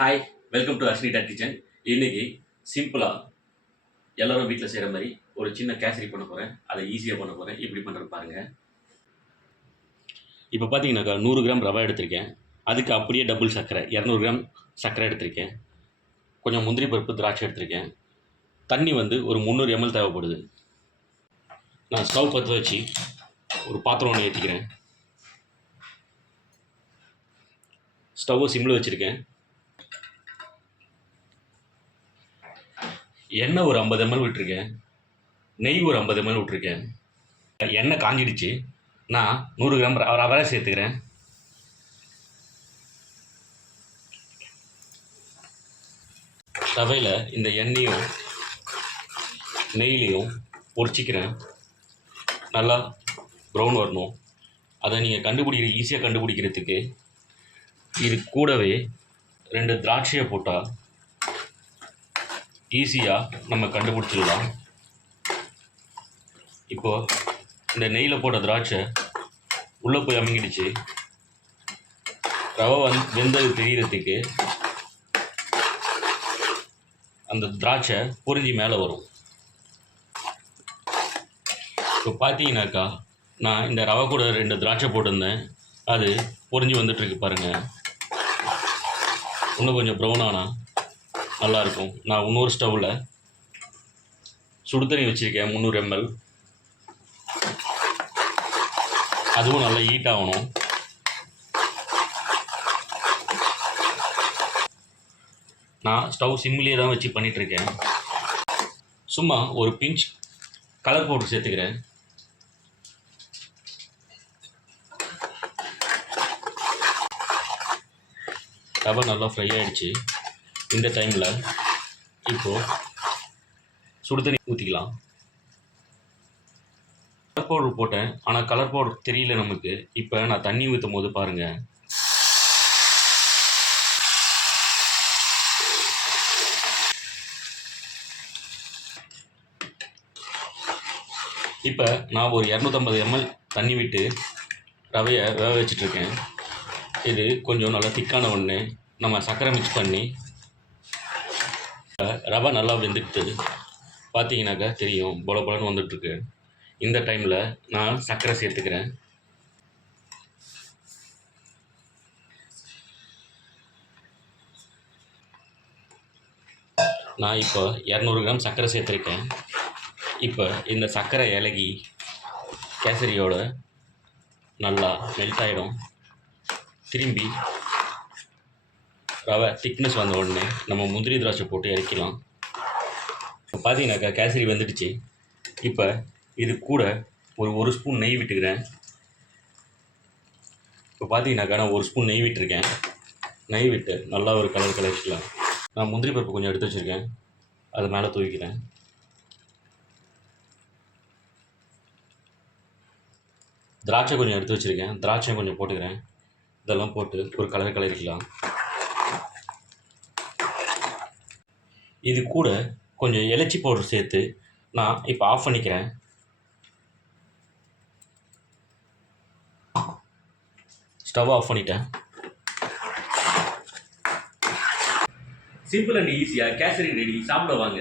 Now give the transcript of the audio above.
Hi, welcome to அஸ்னி dot kitchen. இன்னைக்கு சிம்பிளாக எல்லாரும் வீட்டில் செய்கிற மாதிரி ஒரு சின்ன கேசரி பண்ண போகிறேன். அதை ஈஸியாக பண்ண போகிறேன். எப்படி பண்ணுறது பாருங்கள். இப்போ பார்த்தீங்கன்னாக்கா 100 கிராம் ரவை எடுத்திருக்கேன். அதுக்கு அப்படியே டபுள் சர்க்கரை 200 கிராம் சர்க்கரை எடுத்திருக்கேன். கொஞ்சம் முந்திரி பருப்பு, திராட்சை எடுத்திருக்கேன். தண்ணி ஒரு 300 ml தேவைப்படுது. நான் ஸ்டவ் பற்ற வச்சு ஒரு பாத்திரம் ஒன்று ஏற்றிக்கிறேன். ஸ்டவ்வை சிம்மில் வச்சுருக்கேன். எண்ணெய் ஒரு 50 ml விட்டுருக்கேன். நெய் ஒரு 50 ml விட்டுருக்கேன். எண்ணெய் காஞ்சிடுச்சு. நான் 100 கிராம் ரவை சேர்த்துக்கிறேன். ரவையில் இந்த எண்ணெயும் நெய்லையும் பொரிச்சிக்கிறேன். நல்லா ப்ரௌன் வரணும். அதை நீங்கள் ஈஸியாக கண்டுபிடிக்கிறதுக்கு இது கூடவே 2 திராட்சையை போட்டால் ஈஸியாக நம்ம கண்டுபிடிச்சிடலாம். இப்போது இந்த நெய்யில் போட்ட திராட்சை உள்ளே போய் அமுங்கிடுச்சு. ரவை வெந்தது தெரியறதுக்கு அந்த திராட்சை பொரிஞ்சு மேலே வரும். இப்போ பார்த்தீங்கன்னாக்கா நான் இந்த ரவை கூட 2 திராட்சை போட்டிருந்தேன். அது பொரிஞ்சு வந்துட்டுருக்கு பாருங்கள். இன்னும் கொஞ்சம் ப்ரௌன் ஆனால் நல்லாயிருக்கும். நான் இன்னொரு ஸ்டவ்வில் சுடு தண்ணி வச்சுருக்கேன் 300 ml. அதுவும் நல்லா ஹீட் ஆகணும். நான் ஸ்டவ் சிம்மிலே தான் வச்சு பண்ணிகிட்ருக்கேன். சும்மா ஒரு பிஞ்ச் கலர் பவுடர் சேர்த்துக்கிறேன். ரவை நல்லா ஃப்ரை ஆகிடுச்சு. இந்த டைமில் இப்போது சுடு தண்ணி ஊற்றிக்கலாம். கலர் பவுடர் போட்டேன், ஆனால் கலர் பவுடர் தெரியல நமக்கு. இப்போ நான் தண்ணி ஊற்றும் போது பாருங்கள், இப்போ நான் ஒரு 250 ml தண்ணி விட்டு ரவையை வேக வச்சிட்ருக்கேன். இது கொஞ்சம் நல்லா திக்கான ஒன்று. நம்ம சர்க்கரை மிக்ஸ் பண்ணி ரவை நல்லா வெந்துட்டு பார்த்தீங்கன்னாக்கா தெரியும், பொல பொலன்னு வந்துட்டுருக்கு. இந்த டைமில் நான் சர்க்கரை சேர்த்துக்கிறேன். நான் இப்போ 200 கிராம் சர்க்கரை சேர்த்துருக்கேன். இப்போ இந்த சர்க்கரை இலகி கேசரியோட நல்லா மெல்ட் ஆகிடும். திரும்பி ரவை திக்னஸ் வந்த உடனே நம்ம முந்திரி திராட்சை போட்டு இறக்கலாம். இப்போ பார்த்தீங்கன்னாக்கா கேசரி வந்துடுச்சு. இப்போ இது கூட ஒரு ஸ்பூன் நெய் விட்டுக்கிறேன். இப்போ பார்த்தீங்கன்னாக்கா நான் 1 ஸ்பூன் நெய் விட்டுருக்கேன். நெய் விட்டு நல்லா ஒரு கலரிக்கலாம். நான் முந்திரி பருப்பு கொஞ்சம் எடுத்து வச்சுருக்கேன், அது மேலே தூவிக்கிறேன். திராட்சை கொஞ்சம் எடுத்து வச்சுருக்கேன், திராட்சையும் கொஞ்சம் போட்டுக்கிறேன். இதெல்லாம் போட்டு ஒரு கலரிக்கலாம். இது கூட கொஞ்சம் இலச்சி பவுடர் சேர்த்து நான் இப்போ ஆஃப் பண்ணிக்கிறேன். ஸ்டவ் ஆஃப் பண்ணிட்டேன். சிம்பிள் அண்ட் ஈஸியாக கேசரி ரெடி. சாப்பிட வாங்க.